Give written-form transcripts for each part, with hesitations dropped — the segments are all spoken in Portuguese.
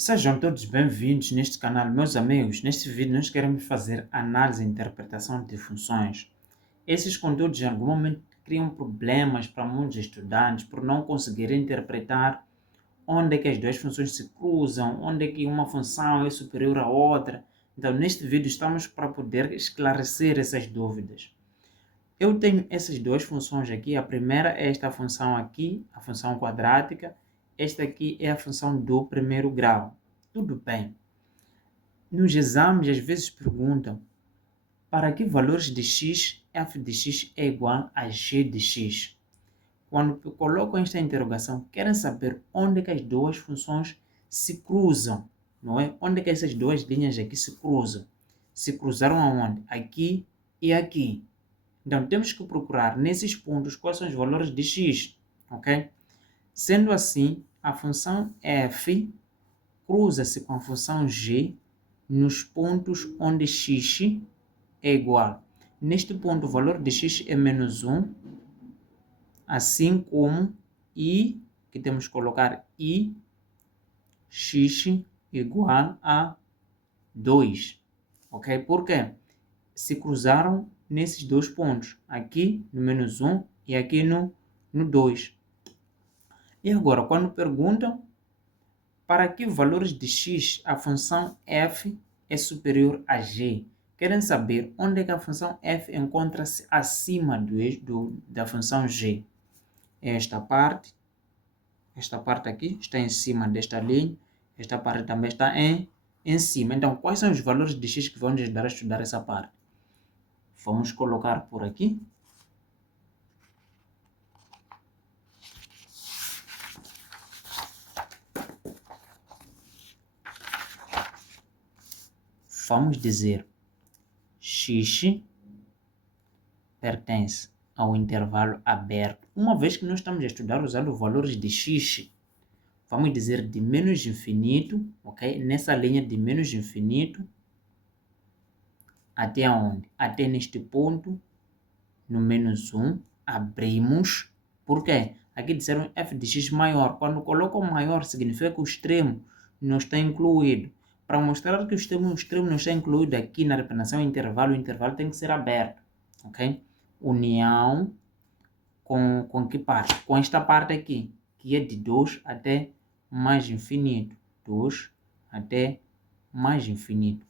Sejam todos bem-vindos neste canal, meus amigos. Neste vídeo nós queremos fazer análise e interpretação de funções. Esses conteúdos em algum momento criam problemas para muitos estudantes por não conseguirem interpretar onde é que as duas funções se cruzam, onde é que uma função é superior à outra. Então, neste vídeo estamos para poder esclarecer essas dúvidas. Eu tenho essas duas funções aqui. A primeira é esta função aqui, a função quadrática. Esta aqui é a função do primeiro grau. Tudo bem. Nos exames, às vezes perguntam para que valores de x f de x é igual a g de x. Quando colocam esta interrogação, querem saber onde é que as duas funções se cruzam, não é? Onde é que essas duas linhas aqui se cruzam? Se cruzaram aonde? Aqui e aqui. Então, temos que procurar nesses pontos quais são os valores de x, ok? Sendo assim, a função f cruza-se com a função g nos pontos onde x é igual. Neste ponto, o valor de x é menos 1, assim como i, que temos que colocar i, x igual a 2. Ok? Por quê? Se cruzaram nesses dois pontos, aqui no menos 1 e aqui no 2. E agora, quando perguntam para que valores de x a função f é superior a g, querem saber onde é que a função f encontra-se acima da função g. Esta parte aqui está em cima desta linha, esta parte também está em cima. Então, quais são os valores de x que vão nos ajudar a estudar essa parte? Vamos colocar por aqui. Vamos dizer x pertence ao intervalo aberto. Uma vez que nós estamos a estudar usando valores de x, vamos dizer de menos infinito, ok? Nessa linha de menos infinito, até onde? Até neste ponto, no menos 1, abrimos. Por quê? Aqui disseram f de x maior. Quando colocam maior, significa que o extremo não está incluído. Para mostrar que o extremo não está incluído aqui na representação intervalo, o intervalo tem que ser aberto, ok? União com que parte? Com esta parte aqui, que é de 2 até mais infinito. 2 até mais infinito.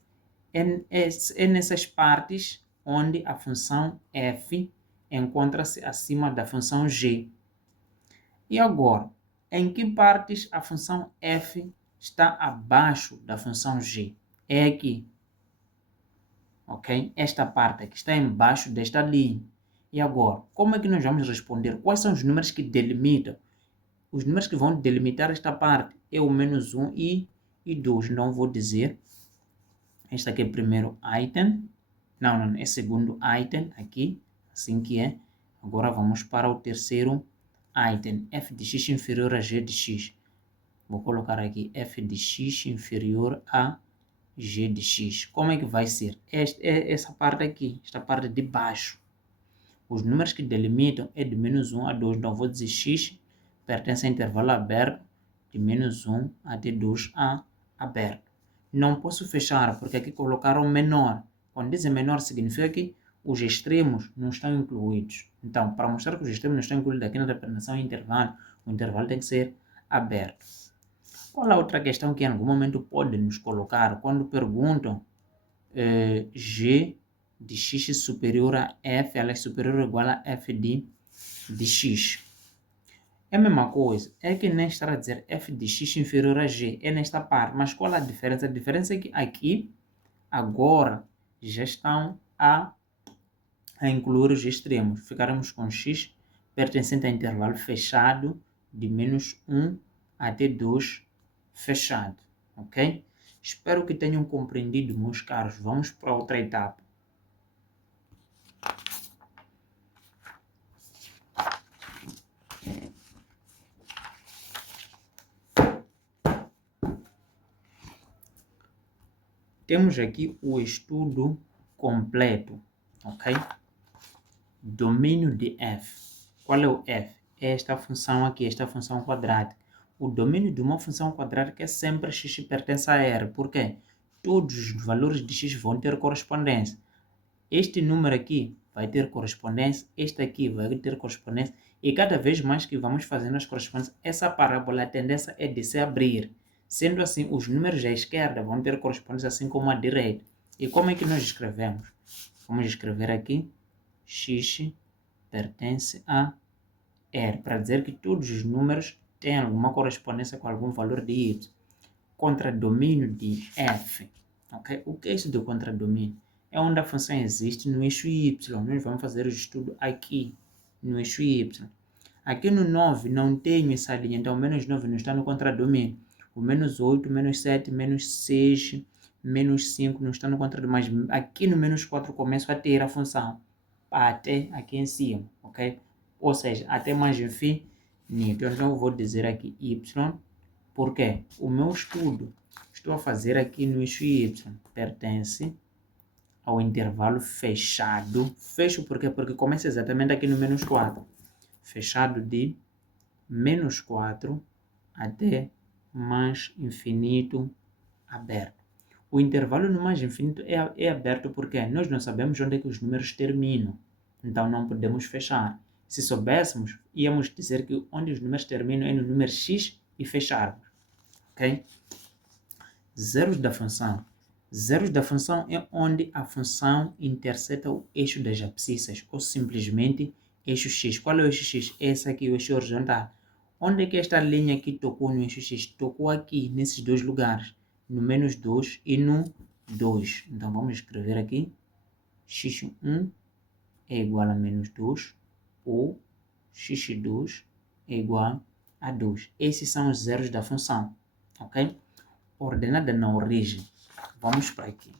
É nessas partes onde a função f encontra-se acima da função g. E agora, em que partes a função f está abaixo da função g? É aqui. Ok? Esta parte aqui está embaixo desta linha. E agora, como é que nós vamos responder? Quais são os números que delimitam? Os números que vão delimitar esta parte é o menos 1 e 2. Não vou dizer. Este aqui é o primeiro item. Não, é segundo item aqui. Assim que é. Agora vamos para o terceiro item. F de x inferior a g de x. Vou colocar aqui f de x inferior a g de x. Como é que vai ser? Essa parte aqui, esta parte de baixo. Os números que delimitam é de menos 1 a 2. Então, vou dizer x pertence a intervalo aberto de menos 1 até 2 a aberto. Não posso fechar, porque aqui colocaram menor. Quando dizem menor, significa que os extremos não estão incluídos. Então, para mostrar que os extremos não estão incluídos aqui na representação intervalo, o intervalo tem que ser aberto. Qual a outra questão que em algum momento pode nos colocar quando perguntam g de x superior a f, ela é superior ou igual a f de x? É a mesma coisa, é que nem estar a dizer f de x inferior a g, é nesta parte, mas qual a diferença? A diferença é que aqui, agora, já estão a incluir os extremos. Ficaremos com x pertencente a intervalo fechado de menos 1 até 2 fechado, ok? Espero que tenham compreendido, meus caros. Vamos para outra etapa. Temos aqui o estudo completo, ok? Domínio de f. Qual é o f? É esta função aqui, esta função quadrática. o domínio de uma função quadrática é sempre x pertence a R. Por quê? Todos os valores de x vão ter correspondência. Este número aqui vai ter correspondência, este aqui vai ter correspondência, e cada vez mais que vamos fazendo as correspondências, essa parábola, a tendência é de se abrir. Sendo assim, os números à esquerda vão ter correspondência assim como à direita. E como é que nós escrevemos? Vamos escrever aqui, x pertence a R, para dizer que todos os números têm alguma correspondência com algum valor de y. Contradomínio de f. Okay? O que é isso do contradomínio? É onde a função existe no eixo y. Nós vamos fazer o estudo aqui, no eixo y. Aqui no 9 não tenho essa linha, então menos 9 não está no contradomínio. O menos 8, menos 7, menos 6, menos 5 não está no contradomínio. Mas aqui no menos 4 começo a ter a função até aqui em cima, ok? Ou seja, até mais infinito. Então eu vou dizer aqui y, porque o meu estudo estou a fazer aqui no eixo y pertence ao intervalo fechado. Fecho por quê? Porque começa exatamente aqui no menos 4. Fechado de menos 4 até mais infinito aberto. O intervalo no mais infinito é aberto porque nós não sabemos onde é que os números terminam. Então não podemos fechar. Se soubéssemos, íamos dizer que onde os números terminam é no número x e fecharmos. Ok? Zeros da função. Zeros da função é onde a função interseta o eixo das abscissas, ou simplesmente eixo x. Qual é o eixo x? Esse aqui, o eixo horizontal. Onde é que esta linha aqui tocou no eixo x? Tocou aqui, nesses dois lugares, no menos 2 e no 2. Então vamos escrever aqui, x1 é igual a menos 2, ou x2 é igual a 2. Esses são os zeros da função, ok? Ordenada na origem. Vamos para aqui.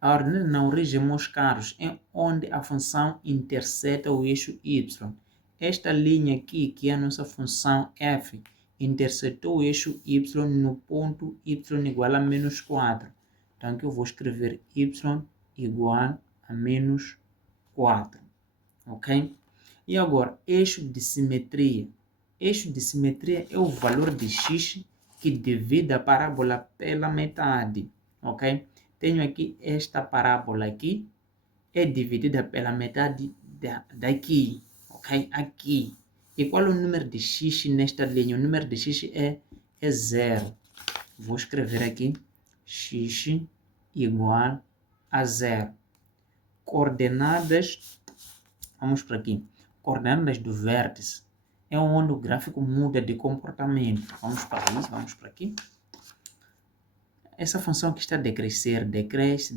A ordenada na origem, meus caros, é onde a função interseta o eixo y. Esta linha aqui, que é a nossa função f, intersetou o eixo y no ponto y igual a menos 4. Então aqui eu vou escrever y igual a menos 4. Ok? E agora, eixo de simetria. Eixo de simetria é o valor de x que divide a parábola pela metade. Ok? Tenho aqui esta parábola aqui, é dividida pela metade daqui. Ok? Aqui. E qual é o número de x nesta linha? O número de x é 0. Vou escrever aqui, x igual a 0. Coordenadas, vamos para aqui. Coordenadas do vértice é onde o gráfico muda de comportamento. Vamos para isso, vamos para aqui. Essa função que está a decrescer, decresce,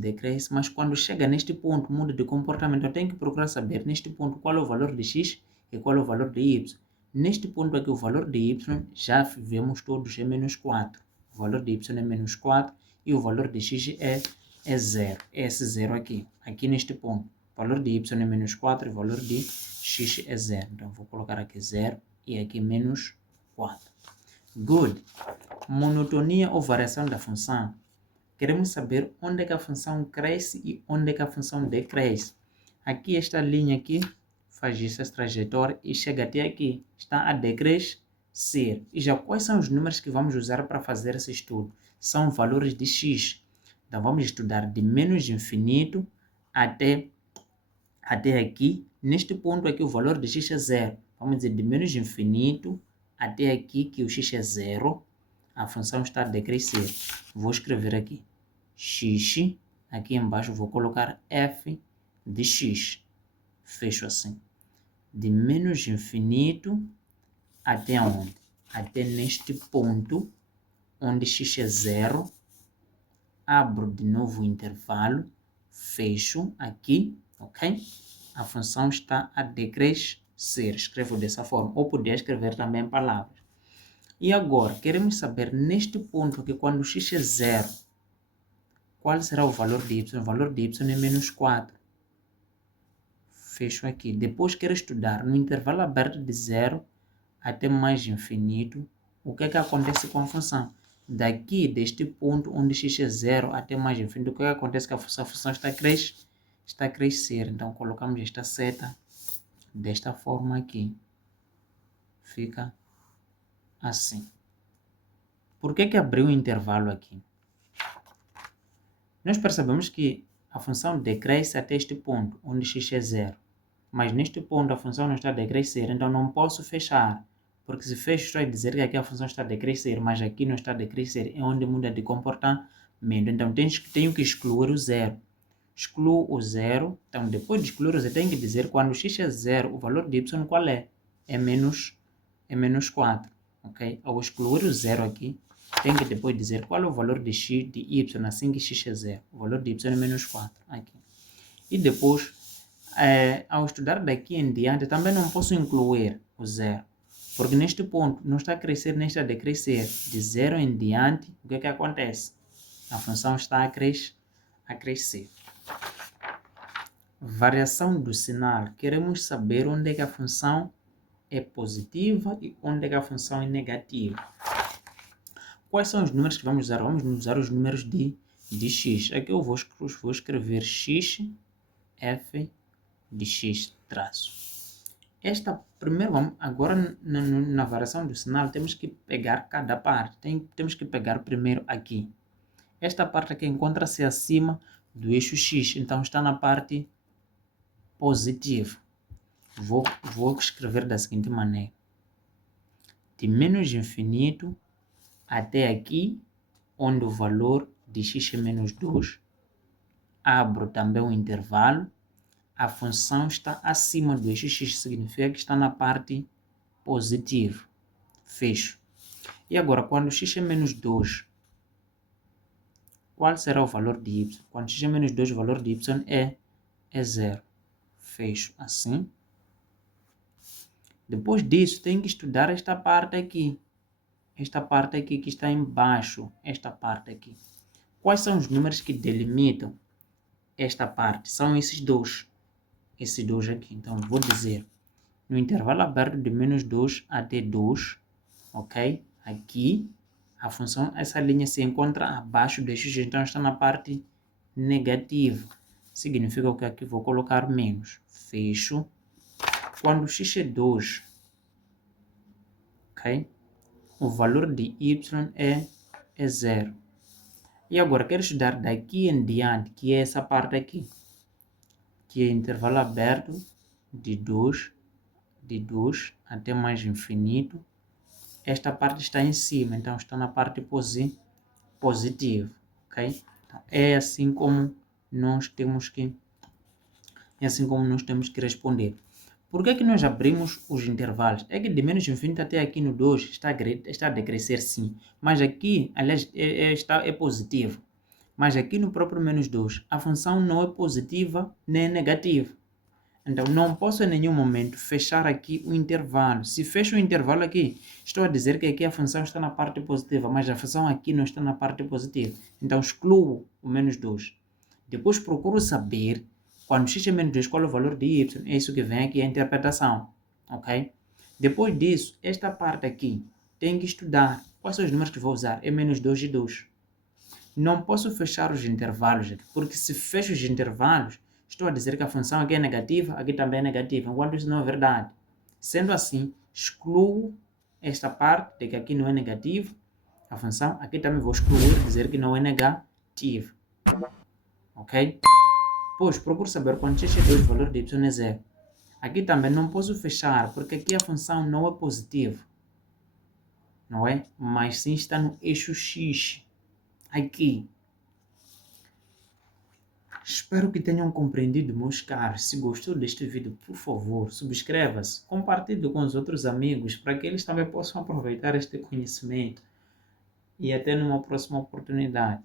mas quando chega neste ponto, muda de comportamento. Eu tenho que procurar saber neste ponto qual é o valor de x e qual é o valor de y. Neste ponto aqui, o valor de y, já vemos todos, é menos 4. O valor de y é menos 4 e o valor de x é 0. É esse 0 aqui, neste ponto. O valor de y é menos 4 e o valor de x é 0. Então, vou colocar aqui 0 e aqui menos 4. Good. Monotonia ou variação da função. Queremos saber onde é que a função cresce e onde é que a função decresce. Aqui, esta linha aqui faz essa trajetória e chega até aqui. Está a decrescer. E já quais são os números que vamos usar para fazer esse estudo? São valores de x. Então, vamos estudar de menos infinito até aqui. Neste ponto aqui, o valor de x é 0. Vamos dizer de menos infinito até aqui, que o x é 0. A função está a decrescer. Vou escrever aqui x. Aqui embaixo vou colocar f de x. Fecho assim. De menos infinito até onde? Até neste ponto, onde x é 0. Abro de novo o intervalo. Fecho aqui, ok? A função está a decrescer. Escrevo dessa forma. Ou poder escrever também palavras. E agora, queremos saber neste ponto aqui, quando x é 0, qual será o valor de y? O valor de y é menos 4. Fecho aqui. Depois quero estudar no intervalo aberto de 0 até mais infinito, o que é que acontece com a função? Daqui, deste ponto onde x é 0 até mais infinito, o que é que acontece com a função? A função está a crescer. Então, colocamos esta seta desta forma aqui. Fica assim. Por que abriu um intervalo aqui? Nós percebemos que a função decresce até este ponto, onde x é zero. Mas neste ponto a função não está a decrescer, então não posso fechar. Porque se fecho, estou a dizer que aqui a função está a decrescer, mas aqui não está a decrescer, é onde muda de comportamento. Então tenho que excluir o zero. Excluo o zero, então depois de excluir o zero, tenho que dizer quando x é zero, o valor de y qual é? É menos 4. Okay? Ao excluir o zero aqui, tem que depois dizer qual é o valor de x, de y, assim que x é zero. O valor de y é menos 4. Aqui. E depois, ao estudar daqui em diante, também não posso incluir o zero. Porque neste ponto, não está a crescer nem está a decrescer. De zero em diante, o que é que acontece? A função está a crescer. Variação do sinal. Queremos saber onde é que a função é positiva e onde é que a função é negativa. Quais são os números que vamos usar? Vamos usar os números de x. Aqui eu vou escrever x, f de x traço. Primeiro, agora na variação do sinal, temos que pegar cada parte. Temos que pegar primeiro aqui. Esta parte aqui encontra-se acima do eixo x, então está na parte positiva. Vou escrever da seguinte maneira. De menos infinito até aqui, onde o valor de x é menos 2, abro também o intervalo, a função está acima do eixo x, significa que está na parte positiva. Fecho. E agora, quando x é menos 2, qual será o valor de y? Quando x é menos 2, o valor de y é 0. Fecho assim. Depois disso, tem que estudar esta parte aqui. Esta parte aqui que está embaixo, esta parte aqui. Quais são os números que delimitam esta parte? São esses dois aqui. Então, vou dizer, no intervalo aberto de menos 2 até 2, ok? Aqui, a função, essa linha se encontra abaixo do eixo x, então está na parte negativa. Significa que aqui vou colocar menos. Fecho. Quando x é 2, ok? O valor de y é 0. E agora, quero estudar daqui em diante, que é essa parte aqui, que é intervalo aberto de 2 até mais infinito. Esta parte está em cima, então está na parte positiva, ok? Então, é assim como nós temos que responder. Por que nós abrimos os intervalos? É que de menos infinito até aqui no 2 está a decrescer sim. Mas aqui, aliás, é positivo. Mas aqui no próprio menos 2, a função não é positiva nem negativa. Então, não posso em nenhum momento fechar aqui o intervalo. Se fecho o intervalo aqui, estou a dizer que aqui a função está na parte positiva, mas a função aqui não está na parte positiva. Então, excluo o menos 2. Depois procuro saber, quando x é menos 2, qual é o valor de y. É isso que vem aqui a interpretação. Ok? Depois disso, esta parte aqui, tem que estudar. Quais são os números que vou usar? É menos 2 e 2. Não posso fechar os intervalos aqui, porque se fecho os intervalos, estou a dizer que a função aqui é negativa, aqui também é negativa, enquanto isso não é verdade. Sendo assim, excluo esta parte de que aqui não é negativo, a função, aqui também vou excluir, dizer que não é negativo. Ok? Pois, procuro saber quando x é 2, o valor de y é 0. Aqui também não posso fechar, porque aqui a função não é positiva, não é? Mas sim está no eixo x. Aqui. Espero que tenham compreendido, meus caros. Se gostou deste vídeo, por favor, subscreva-se, compartilhe com os outros amigos para que eles também possam aproveitar este conhecimento. E até numa próxima oportunidade.